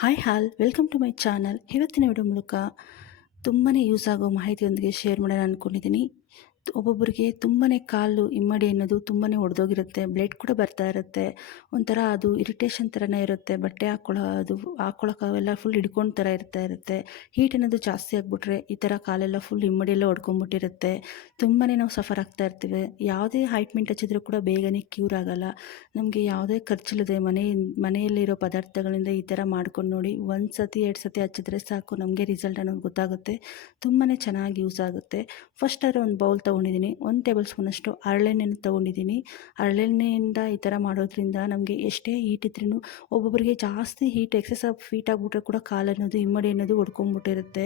Hi all welcome to my channel. ಇವತ್ತಿನ video ಮೂಲಕ ತುಂಬಾ ಯೂಸ್ ಆಗೋ ಮಾಹಿತಿಯೊಂದಿಗೆ ಶೇರ್ ಮಾಡೋಣ ಅಂದ್ಕೊಂಡಿದ್ದೀನಿ. ಒಬ್ಬೊಬ್ಬರಿಗೆ ತುಂಬಾ ಕಾಲು ಇಮ್ಮಡಿ ಅನ್ನೋದು ತುಂಬಾ ಒಡೆದೋಗಿರುತ್ತೆ, ಬ್ಲಡ್ ಕೂಡ ಬರ್ತಾ ಇರುತ್ತೆ. ಒಂಥರ ಅದು ಇರಿಟೇಷನ್ ಥರನೇ ಇರುತ್ತೆ. ಬಟ್ಟೆ ಹಾಕ್ಕೊಳ್ಳೋಕೆ ಅವೆಲ್ಲ ಫುಲ್ ಹಿಡ್ಕೊಂಡು ಥರ ಇರುತ್ತೆ. ಹೀಟ್ ಅನ್ನೋದು ಜಾಸ್ತಿ ಆಗಿಬಿಟ್ರೆ ಈ ಥರ ಕಾಲೆಲ್ಲ ಫುಲ್ ಇಮ್ಮಡಿಯೆಲ್ಲ ಹೊಡ್ಕೊಂಬಿಟ್ಟಿರುತ್ತೆ. ತುಂಬಾ ನಾವು ಸಫರ್ ಆಗ್ತಾ ಇರ್ತೀವಿ. ಯಾವುದೇ ಆಯಿಂಟ್ಮೆಂಟ್ ಹಚ್ಚಿದ್ರೂ ಕೂಡ ಬೇಗನೆ ಕ್ಯೂರ್ ಆಗಲ್ಲ. ನಮಗೆ ಯಾವುದೇ ಖರ್ಚಿಲ್ಲದೆ ಮನೆಯಲ್ಲಿರೋ ಪದಾರ್ಥಗಳಿಂದ ಈ ಥರ ಮಾಡ್ಕೊಂಡು ನೋಡಿ. ಒಂದು ಸತಿ 2 ಸತಿ ಹಚ್ಚಿದ್ರೆ ಸಾಕು, ನಮಗೆ ರಿಸಲ್ಟ್ ಅನ್ನೋದು ಗೊತ್ತಾಗುತ್ತೆ. ತುಂಬಾ ಚೆನ್ನಾಗಿ ಯೂಸ್ ಆಗುತ್ತೆ. ಫಸ್ಟ್ ಆದರೆ ಒಂದು ಬೌಲ್ ತೊಗೊಂಡಿದ್ದೀನಿ. 1 ಟೇಬಲ್ ಸ್ಪೂನಷ್ಟು ಹರಳೆಣ್ಣೆನ ತೊಗೊಂಡಿದ್ದೀನಿ. ಹರಳೆಣ್ಣೆಯಿಂದ ಈ ಥರ ಮಾಡೋದ್ರಿಂದ ನಮಗೆ ಎಷ್ಟೇ ಹೀಟ್ ಇದ್ರೂ, ಒಬ್ಬೊಬ್ಬರಿಗೆ ಜಾಸ್ತಿ ಎಕ್ಸೆಸ್ ಆಫ್ ಹೀಟ್ ಆಗಿಬಿಟ್ರೆ ಕೂಡ ಕಾಲನ್ನೋದು ಇಮ್ಮಡಿ ಅನ್ನೋದು ಹೊಡ್ಕೊಂಬಿಟ್ಟಿರುತ್ತೆ.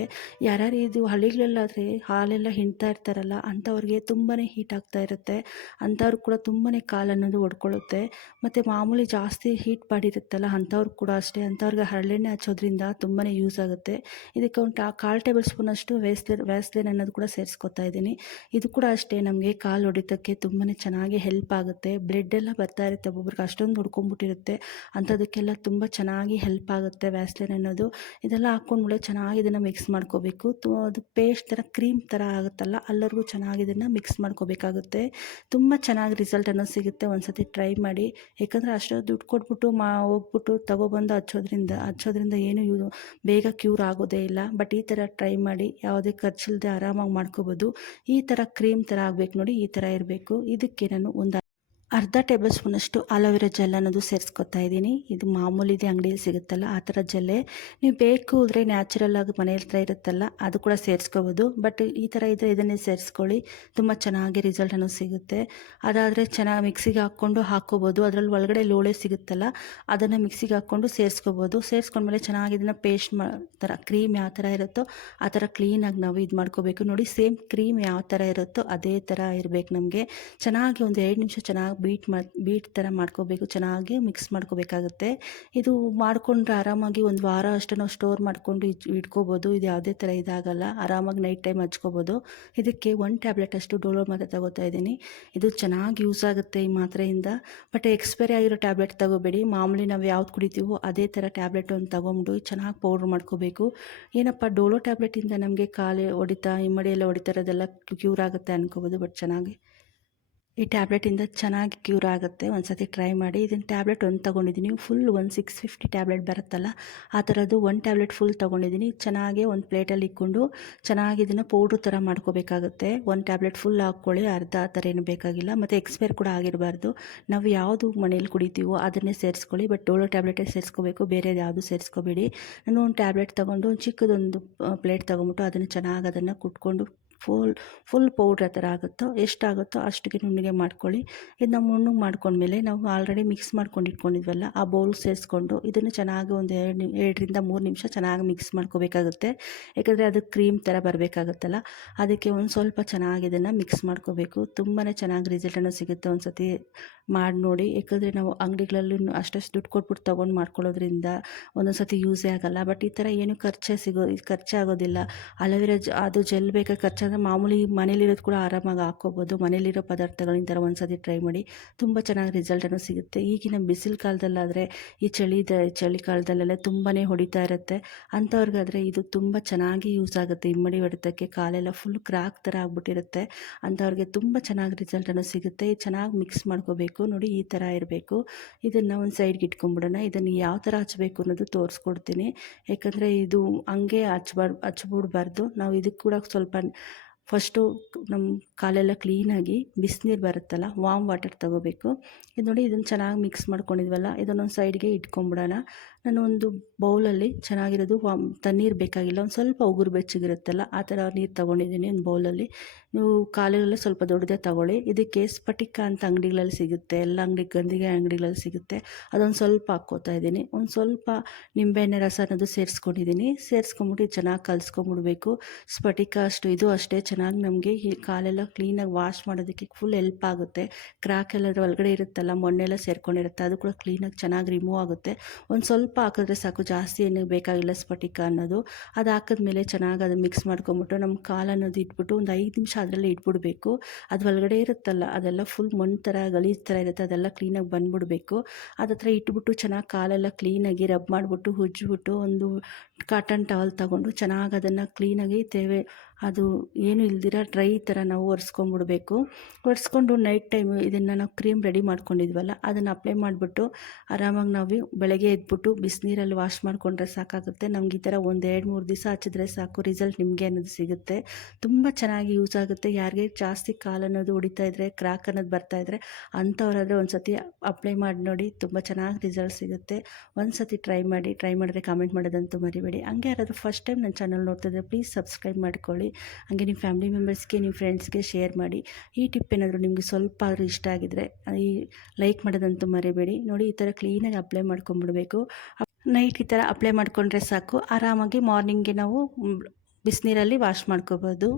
ಯಾರ್ಯಾರು ಇದು ಹಳ್ಳಿಗಳಲ್ಲಾದರೆ ಹಾಲೆಲ್ಲ ಹಿಂಡ್ತಾ ಇರ್ತಾರಲ್ಲ, ಅಂಥವ್ರಿಗೆ ತುಂಬಾ ಹೀಟ್ ಆಗ್ತಾ ಇರುತ್ತೆ. ಅಂಥವ್ರು ಕೂಡ ತುಂಬಾ ಕಾಲನ್ನೋದು ಹೊಡ್ಕೊಳ್ಳುತ್ತೆ. ಮತ್ತು ಮಾಮೂಲಿ ಜಾಸ್ತಿ ಹೀಟ್ ಮಾಡಿರುತ್ತಲ್ಲ ಅಂಥವ್ರು ಕೂಡ ಅಷ್ಟೇ, ಅಂಥವ್ರಿಗೆ ಹರಳೆಣ್ಣೆ ಹಚ್ಚೋದ್ರಿಂದ ತುಂಬಾ ಯೂಸ್ ಆಗುತ್ತೆ. ಇದಕ್ಕೆ ಒಂದು 1/4 ಟೇಬಲ್ ಸ್ಪೂನಷ್ಟು ವ್ಯಾಸ್ಲಿನ್ ಅನ್ನೋದು ಕೂಡ ಸೇರಿಸ್ಕೊತಾ ಇದ್ದೀನಿ. ಇದು ಕೂಡ ಅಷ್ಟೇ, ನಮಗೆ ಕಾಲು ಹೊಡಿತಕ್ಕೆ ತುಂಬಾ ಚೆನ್ನಾಗಿ ಹೆಲ್ಪ್ ಆಗುತ್ತೆ. ಬ್ಲಡ್ ಎಲ್ಲ ಬರ್ತಾ ಇರುತ್ತೆ, ಒಬ್ಬೊಬ್ರಿಗೆ ಅಷ್ಟೊಂದು ಹೊಡ್ಕೊಂಬಿಟ್ಟಿರುತ್ತೆ. ಅಂಥದಕ್ಕೆಲ್ಲ ತುಂಬ ಚೆನ್ನಾಗಿ ಹೆಲ್ಪ್ ಆಗುತ್ತೆ ವ್ಯಾಸ್ಲಿನ್ ಅನ್ನೋದು. ಇದೆಲ್ಲ ಹಾಕ್ಕೊಂಡ್ಮೇಲೆ ಚೆನ್ನಾಗಿ ಇದನ್ನು ಮಿಕ್ಸ್ ಮಾಡ್ಕೋಬೇಕು. ಅದು ಪೇಸ್ಟ್ ಥರ ಕ್ರೀಮ್ ಥರ ಆಗುತ್ತಲ್ಲ, ಅಲ್ಲರಿಗೂ ಚೆನ್ನಾಗಿ ಇದನ್ನು ಮಿಕ್ಸ್ ಮಾಡ್ಕೋಬೇಕಾಗುತ್ತೆ. ತುಂಬ ಚೆನ್ನಾಗಿ ರಿಸಲ್ಟ್ ಅನ್ನೋದು ಸಿಗುತ್ತೆ. ಒಂದು ಸತಿ ಟ್ರೈ ಮಾಡಿ. ಯಾಕಂದರೆ ಅಷ್ಟೊಂದು ದುಡ್ಡು ಕೊಟ್ಬಿಟ್ಟು ಹೋಗ್ಬಿಟ್ಟು ತೊಗೊಬಂದು ಹಚ್ಚೋದ್ರಿಂದ ಏನು ಬೇಗ ಕ್ಯೂರ್ ಆಗೋದೇ ಇಲ್ಲ. ಬಟ್ ಈ ಥರ ಟ್ರೈ ಮಾಡಿ, ಯಾವುದೇ ಖರ್ಚಿಲ್ಲದೆ ಆರಾಮಾಗಿ ಮಾಡ್ಕೋಬೋದು. ಈ ಥರ ಕ್ರೀಮ್ ಥರ ಆಗಬೇಕು ನೋಡಿ, ಈ ಥರ ಇರಬೇಕು. ಇದಕ್ಕೆ ನಾನು ಒಂದು ಅರ್ಧ ಟೇಬಲ್ ಸ್ಪೂನಷ್ಟು ಆಲೋವೆರಾ ಜೆಲ್ ಅನ್ನೋದು ಸೇರಿಸ್ಕೊತಾ ಇದ್ದೀನಿ. ಇದು ಮಾಮೂಲಿದೆ, ಅಂಗಡಿಯಲ್ಲಿ ಸಿಗುತ್ತಲ್ಲ ಆ ಥರ ಜೆಲ್ಲೇ. ನೀವು ಬೇಕು ಅಂದರೆ ನ್ಯಾಚುರಲ್ ಆಗಿ ಮನೆ ಹತ್ರ ಇರುತ್ತಲ್ಲ ಅದು ಕೂಡ ಸೇರಿಸ್ಕೋಬೋದು. ಬಟ್ ಈ ಥರ ಇದ್ದರೆ ಇದನ್ನೇ ಸೇರಿಸ್ಕೊಳ್ಳಿ, ತುಂಬ ಚೆನ್ನಾಗಿ ರಿಸಲ್ಟ್ ಅನ್ನೋದು ಸಿಗುತ್ತೆ. ಅದಾದರೆ ಚೆನ್ನಾಗಿ ಮಿಕ್ಸಿಗೆ ಹಾಕ್ಕೋಬೋದು. ಅದರಲ್ಲಿ ಒಳಗಡೆ ಲೋಳೆ ಸಿಗುತ್ತಲ್ಲ, ಅದನ್ನು ಮಿಕ್ಸಿಗೆ ಹಾಕ್ಕೊಂಡು ಸೇರಿಸ್ಕೋಬೋದು. ಸೇರಿಸ್ಕೊಂಡ್ಮೇಲೆ ಚೆನ್ನಾಗಿ ಇದನ್ನು ಪೇಸ್ಟ್ ಥರ ಕ್ರೀಮ್ ಯಾವ ಥರ ಇರುತ್ತೋ ಆ ಥರ ಕ್ಲೀನಾಗಿ ನಾವು ಇದು ಮಾಡ್ಕೋಬೇಕು ನೋಡಿ. ಸೇಮ್ ಕ್ರೀಮ್ ಯಾವ ಥರ ಇರುತ್ತೋ ಅದೇ ಥರ ಇರಬೇಕು ನಮಗೆ. ಚೆನ್ನಾಗಿ ಒಂದು 2 ನಿಮಿಷ ಚೆನ್ನಾಗಿ ಬೀಟ್ ಥರ ಮಾಡ್ಕೋಬೇಕು. ಚೆನ್ನಾಗಿ ಮಿಕ್ಸ್ ಮಾಡ್ಕೋಬೇಕಾಗುತ್ತೆ. ಇದು ಮಾಡಿಕೊಂಡ್ರೆ ಆರಾಮಾಗಿ ಒಂದು ವಾರ ಅಷ್ಟು ನಾವು ಸ್ಟೋರ್ ಮಾಡಿಕೊಂಡು ಇಟ್ಕೋಬೋದು. ಇದು ಯಾವುದೇ ಥರ ಇದಾಗಲ್ಲ, ಆರಾಮಾಗಿ ನೈಟ್ ಟೈಮ್ ಹಚ್ಕೋಬೋದು. ಇದಕ್ಕೆ 1 ಟ್ಯಾಬ್ಲೆಟ್ ಅಷ್ಟು ಡೋಲೋ ಮಾತ್ರೆ ತಗೋತಾ ಇದ್ದೀನಿ. ಇದು ಚೆನ್ನಾಗಿ ಯೂಸ್ ಆಗುತ್ತೆ ಈ ಮಾತ್ರೆಯಿಂದ. ಬಟ್ ಎಕ್ಸ್ಪೈರಿ ಆಗಿರೋ ಟ್ಯಾಬ್ಲೆಟ್ ತಗೋಬೇಡಿ. ಮಾಮೂಲಿ ನಾವು ಯಾವ್ದು ಕುಡಿತೀವೋ ಅದೇ ಥರ ಟ್ಯಾಬ್ಲೆಟ್ ಒಂದು ತಗೊಂಡು ಚೆನ್ನಾಗಿ ಪೌಡ್ರ್ ಮಾಡ್ಕೋಬೇಕು. ಏನಪ್ಪ ಡೋಲೋ ಟ್ಯಾಬ್ಲೆಟಿಂದ ನಮಗೆ ಕಾಲು ಹೊಡಿತಾ ಇಮ್ಮಡಿ ಎಲ್ಲ ಹೊಡಿತಾ ಇರೋದೆಲ್ಲ ಕ್ಯೂರ್ ಆಗುತ್ತೆ ಅನ್ಕೋಬೋದು. ಬಟ್ ಚೆನ್ನಾಗಿ ಈ ಟ್ಯಾಬ್ಲೆಟಿಂದ ಚೆನ್ನಾಗಿ ಕ್ಯೂರ್ ಆಗುತ್ತೆ. ಒಂದು ಸತಿ ಟ್ರೈ ಮಾಡಿ. ಇದನ್ನು ಟ್ಯಾಬ್ಲೆಟ್ ಒಂದು ತೊಗೊಂಡಿದ್ದೀನಿ. ಫುಲ್ 650 ಟ್ಯಾಬ್ಲೆಟ್ ಬರುತ್ತಲ್ಲ ಆ ಥರದ್ದು 1 ಟ್ಯಾಬ್ಲೆಟ್ ಫುಲ್ ತೊಗೊಂಡಿದ್ದೀನಿ. ಚೆನ್ನಾಗಿ ಒಂದು ಪ್ಲೇಟಲ್ಲಿ ಇಟ್ಕೊಂಡು ಚೆನ್ನಾಗಿ ಇದನ್ನು ಪೌಡ್ರ್ ಥರ ಮಾಡ್ಕೋಬೇಕಾಗುತ್ತೆ. 1 ಟ್ಯಾಬ್ಲೆಟ್ ಫುಲ್ ಹಾಕ್ಕೊಳ್ಳಿ, ಅರ್ಧ ಆ ಥರ ಏನು ಬೇಕಾಗಿಲ್ಲ. ಮತ್ತು ಎಕ್ಸ್ಪೈರ್ ಕೂಡ ಆಗಿರಬಾರ್ದು. ನಾವು ಯಾವುದು ಮನೇಲಿ ಕುಡಿತೀವೋ ಅದನ್ನೇ ಸೇರಿಸ್ಕೊಳ್ಳಿ. ಬಟ್ ಡೋಲೋ ಟ್ಯಾಬ್ಲೆಟೇ ಸೇರಿಸ್ಕೋಬೇಕು, ಬೇರೆದು ಯಾವುದು ಸೇರಿಸ್ಕೋಬೇಡಿ. ನಾನು ಒಂದು ಟ್ಯಾಬ್ಲೆಟ್ ತೊಗೊಂಡು ಒಂದು ಚಿಕ್ಕದೊಂದು ಪ್ಲೇಟ್ ತೊಗೊಂಬಿಟ್ಟು ಅದನ್ನು ಕುಟ್ಕೊಂಡು ಫುಲ್ ಪೌಡ್ರ್ ಥರ ಆಗುತ್ತೋ ಎಷ್ಟಾಗುತ್ತೋ ಅಷ್ಟಿಗೆ ನುಣ್ಣಗೆ ಮಾಡ್ಕೊಳ್ಳಿ. ಇದನ್ನ ನುಣ್ಣಗೆ ಮಾಡ್ಕೊಂಡ್ಮೇಲೆ ನಾವು ಆಲ್ರೆಡಿ ಮಿಕ್ಸ್ ಮಾಡ್ಕೊಂಡು ಇಟ್ಕೊಂಡಿದ್ವಲ್ಲ ಆ ಬೌಲ್ ಸೇರಿಸ್ಕೊಂಡು ಇದನ್ನು ಚೆನ್ನಾಗಿ ಒಂದು 2ರಿಂದ 3 ನಿಮಿಷ ಚೆನ್ನಾಗಿ ಮಿಕ್ಸ್ ಮಾಡ್ಕೋಬೇಕಾಗುತ್ತೆ. ಯಾಕಂದರೆ ಅದು ಕ್ರೀಮ್ ಥರ ಬರಬೇಕಾಗುತ್ತಲ್ಲ, ಅದಕ್ಕೆ ಒಂದು ಸ್ವಲ್ಪ ಚೆನ್ನಾಗಿ ಇದನ್ನು ಮಿಕ್ಸ್ ಮಾಡ್ಕೋಬೇಕು. ತುಂಬಾ ಚೆನ್ನಾಗಿ ರಿಸಲ್ಟನ್ನು ಸಿಗುತ್ತೆ. ಒಂದು ಸತಿ ಮಾಡಿ ನೋಡಿ. ಯಾಕಂದರೆ ನಾವು ಅಂಗಡಿಗಳಲ್ಲೂ ಅಷ್ಟಷ್ಟು ದುಡ್ಡು ಕೊಟ್ಬಿಟ್ಟು ತೊಗೊಂಡು ಮಾಡ್ಕೊಳ್ಳೋದ್ರಿಂದ ಒಂದೊಂದು ಸತಿ ಯೂಸೇ ಆಗೋಲ್ಲ. ಬಟ್ ಈ ಥರ ಏನು ಖರ್ಚೇ ಆಗೋದಿಲ್ಲ. ಅಲೋವೆರಾ ಅದು ಜೆಲ್ ಬೇಕಾದ್ರೆ ಖರ್ಚಾದರೆ ಮಾಮೂಲಿ ಮನೇಲಿರೋದು ಕೂಡ ಆರಾಮಾಗಿ ಹಾಕ್ಕೋಬೋದು. ಮನೇಲಿರೋ ಪದಾರ್ಥಗಳಿಂದ ಥರ ಒಂದು ಸತಿ ಟ್ರೈ ಮಾಡಿ, ತುಂಬ ಚೆನ್ನಾಗಿ ರಿಸಲ್ಟನ್ನು ಸಿಗುತ್ತೆ. ಈಗಿನ ಬಿಸಿಲು ಕಾಲದಲ್ಲಾದರೆ ಈ ಚಳಿಗಾಲದಲ್ಲೆಲ್ಲ ತುಂಬಾ ಹೊಡಿತಾ ಇರುತ್ತೆ. ಅಂಥವ್ರಿಗಾದರೆ ಇದು ತುಂಬ ಚೆನ್ನಾಗಿ ಯೂಸ್ ಆಗುತ್ತೆ. ಇಮ್ಮಡಿ ಹೊಡೆತಕ್ಕೆ ಕಾಲೆಲ್ಲ ಫುಲ್ ಕ್ರ್ಯಾಕ್ ಥರ ಆಗ್ಬಿಟ್ಟಿರುತ್ತೆ. ಅಂಥವ್ರಿಗೆ ತುಂಬ ಚೆನ್ನಾಗಿ ರಿಸಲ್ಟನ್ನು ಸಿಗುತ್ತೆ. ಚೆನ್ನಾಗಿ ಮಿಕ್ಸ್ ಮಾಡ್ಕೋಬೇಕು ನೋಡಿ, ಈ ಥರ ಇರಬೇಕು. ಇದನ್ನು ಒಂದು ಸೈಡ್ಗೆ ಇಟ್ಕೊಂಡ್ಬಿಡೋಣ. ಇದನ್ನು ಯಾವ ಥರ ಹಚ್ಚಬೇಕು ಅನ್ನೋದು ತೋರಿಸ್ಕೊಡ್ತೀನಿ. ಯಾಕಂದರೆ ಇದು ಹಂಗೆ ಹಚ್ಬಿಡ್ಬಾರ್ದು. ನಾವು ಇದಕ್ಕೆ ಕೂಡ ಸ್ವಲ್ಪ ಫಸ್ಟು ನಮ್ಮ ಕಾಲೆಲ್ಲ ಕ್ಲೀನಾಗಿ ಬಿಸಿನೀರು ಬರುತ್ತಲ್ಲ, ವಾಮ್ ವಾಟರ್ ತಗೋಬೇಕು. ಇದು ನೋಡಿ, ಇದನ್ನು ಚೆನ್ನಾಗಿ ಮಿಕ್ಸ್ ಮಾಡ್ಕೊಂಡಿದ್ವಲ್ಲ, ಇದನ್ನೊಂದು ಸೈಡ್ಗೆ ಇಟ್ಕೊಂಬಿಡೋಣ. ನಾನು ಒಂದು ಬೌಲಲ್ಲಿ ಚೆನ್ನಾಗಿರೋದು ತಣ್ಣೀರು ಬೇಕಾಗಿಲ್ಲ, ಒಂದು ಸ್ವಲ್ಪ ಉಗುರು ಬೆಚ್ಚಗಿರುತ್ತಲ್ಲ ಆ ಥರ ನೀರು ತೊಗೊಂಡಿದ್ದೀನಿ ಒಂದು ಬೌಲಲ್ಲಿ. ನೀವು ಕಾಲೆಲ್ಲ ಸ್ವಲ್ಪ ದೊಡ್ಡದೇ ತೊಗೊಳ್ಳಿ. ಇದಕ್ಕೆ ಸ್ಫಟಿಕ ಅಂತ ಅಂಗಡಿಗಳಲ್ಲಿ ಸಿಗುತ್ತೆ, ಎಲ್ಲ ಗಂಧಿಗೆ ಅಂಗಡಿಗಳಲ್ಲಿ ಸಿಗುತ್ತೆ. ಅದೊಂದು ಸ್ವಲ್ಪ ಹಾಕ್ಕೋತಾ ಇದ್ದೀನಿ. ಒಂದು ಸ್ವಲ್ಪ ನಿಂಬೆಹಣ್ಣೆ ರಸ ಅನ್ನೋದು ಸೇರಿಸ್ಕೊಂಡಿದ್ದೀನಿ. ಸೇರಿಸ್ಕೊಂಬಿಟ್ಟು ಚೆನ್ನಾಗಿ ಕಲಿಸ್ಕೊಂಬಿಡ್ಬೇಕು. ಸ್ಫಟಿಕ ಇದು ಅಷ್ಟೇ ಚೆನ್ನಾಗಿ ನಮಗೆ ಈ ಕಾಲೆಲ್ಲ ಕ್ಲೀನಾಗಿ ವಾಶ್ ಮಾಡೋದಕ್ಕೆ ಫುಲ್ ಹೆಲ್ಪ್ ಆಗುತ್ತೆ. ಕ್ರ್ಯಾಕ್ ಎಲ್ಲಾದರೂ ಒಳಗಡೆ ಇರುತ್ತಲ್ಲ, ಮಣ್ಣೆಲ್ಲ ಸೇರ್ಕೊಂಡಿರುತ್ತೆ, ಅದು ಕೂಡ ಕ್ಲೀನಾಗಿ ಚೆನ್ನಾಗಿ ರಿಮೂವ್ ಆಗುತ್ತೆ. ಒಂದು ಸ್ವಲ್ಪ ಹಾಕಿದ್ರೆ ಸಾಕು, ಜಾಸ್ತಿ ಏನು ಬೇಕಾಗಿಲ್ಲ ಸ್ಫಟಿಕ ಅನ್ನೋದು. ಅದು ಹಾಕಿದ್ಮೇಲೆ ಚೆನ್ನಾಗಿ ಅದನ್ನು ಮಿಕ್ಸ್ ಮಾಡ್ಕೊಂಬಿಟ್ಟು ನಮ್ಮ ಕಾಲು ಅನ್ನೋದು ಇಟ್ಬಿಟ್ಟು ಒಂದು 5 ನಿಮಿಷ ಅದರಲ್ಲೇ ಇಟ್ಬಿಡಬೇಕು. ಅದು ಒಳಗಡೆ ಇರುತ್ತಲ್ಲ ಅದೆಲ್ಲ ಫುಲ್ ಮಣ್ಣು ಥರ ಗಲೀಜು ಥರ ಇರುತ್ತೆ, ಅದೆಲ್ಲ ಕ್ಲೀನಾಗಿ ಬಂದ್ಬಿಡಬೇಕು. ಅದು ಹತ್ರ ಇಟ್ಬಿಟ್ಟು ಚೆನ್ನಾಗಿ ಕಾಲೆಲ್ಲ ಕ್ಲೀನಾಗಿ ರಬ್ ಮಾಡಿಬಿಟ್ಟು ಉಜ್ಜಿಬಿಟ್ಟು ಒಂದು ಕಾಟನ್ ಟವಲ್ ತಗೊಂಡು ಚೆನ್ನಾಗಿ ಅದನ್ನು ಕ್ಲೀನಾಗಿ ಅದು ಏನು ಇಲ್ದಿರ ಡ್ರೈ ಥರ ನಾವು ಒರೆಸ್ಕೊಂಬಿಡ್ಬೇಕು. ಒರೆಸ್ಕೊಂಡು ನೈಟ್ ಟೈಮು ಇದನ್ನು ನಾವು ಕ್ರೀಮ್ ರೆಡಿ ಮಾಡ್ಕೊಂಡಿದ್ವಲ್ಲ ಅದನ್ನು ಅಪ್ಲೈ ಮಾಡಿಬಿಟ್ಟು ಆರಾಮಾಗಿ ನಾವು ಬೆಳಗ್ಗೆ ಎದ್ಬಿಟ್ಟು ಬಿಸಿನೀರಲ್ಲಿ ವಾಶ್ ಮಾಡಿಕೊಂಡ್ರೆ ಸಾಕಾಗುತ್ತೆ. ನಮ್ಗೆ ಈ ಥರ ಒಂದು 2-3 ದಿವಸ ಹಚ್ಚಿದ್ರೆ ಸಾಕು, ರಿಸಲ್ಟ್ ನಿಮಗೆ ಅನ್ನೋದು ಸಿಗುತ್ತೆ. ತುಂಬ ಚೆನ್ನಾಗಿ ಯೂಸ್ ಆಗುತ್ತೆ. ಯಾರಿಗೆ ಜಾಸ್ತಿ ಕಾಲು ಅನ್ನೋದು ಹೊಡಿತಾ ಇದ್ದರೆ, ಕ್ರ್ಯಾಕ್ ಅನ್ನೋದು ಬರ್ತಾಯಿದ್ರೆ ಅಂಥವ್ರಾದರೆ ಒಂದು ಸತಿ ಅಪ್ಲೈ ಮಾಡಿ ನೋಡಿ, ತುಂಬ ಚೆನ್ನಾಗಿ ರಿಸಲ್ಟ್ ಸಿಗುತ್ತೆ. ಒಂದು ಸತಿ ಟ್ರೈ ಮಾಡಿದ್ರೆ ಕಾಮೆಂಟ್ ಮಾಡೋದಂತೂ ಮರಿಬೇಡಿ. ಹಂಗೆ ಯಾರಾದರೂ ಫಸ್ಟ್ ಟೈಮ್ ನನ್ನ ಚಾನಲ್ ನೋಡ್ತಿದ್ರೆ ಪ್ಲೀಸ್ ಸಬ್ಸ್ಕ್ರೈಬ್ ಮಾಡ್ಕೊಳ್ಳಿ. ಹಾಗೆ ನಿಮ್ಮ ಫ್ಯಾಮಿಲಿ ಮೆಂಬರ್ಸ್ಗೆ, ನಿಮ್ಮ ಫ್ರೆಂಡ್ಸ್ಗೆ ಶೇರ್ ಮಾಡಿ. ಈ ಟಿಪ್ ಏನಾದರೂ ನಿಮಗೆ ಸ್ವಲ್ಪ ಆದರೂ ಇಷ್ಟ ಆಗಿದರೆ ಈ ಲೈಕ್ ಮಾಡೋದಂತೂ ಮರಿಬೇಡಿ. ನೋಡಿ, ಈ ಥರ ಕ್ಲೀನಾಗಿ ಅಪ್ಲೈ ಮಾಡ್ಕೊಂಬಿಡಬೇಕು. ನೈಟ್ ಈ ಥರ ಅಪ್ಲೈ ಮಾಡಿಕೊಂಡ್ರೆ ಸಾಕು, ಆರಾಮಾಗಿ ಮಾರ್ನಿಂಗ್ಗೆ ನಾವು ಬಿಸಿನೀರಲ್ಲಿ ವಾಶ್ ಮಾಡ್ಕೋಬೋದು.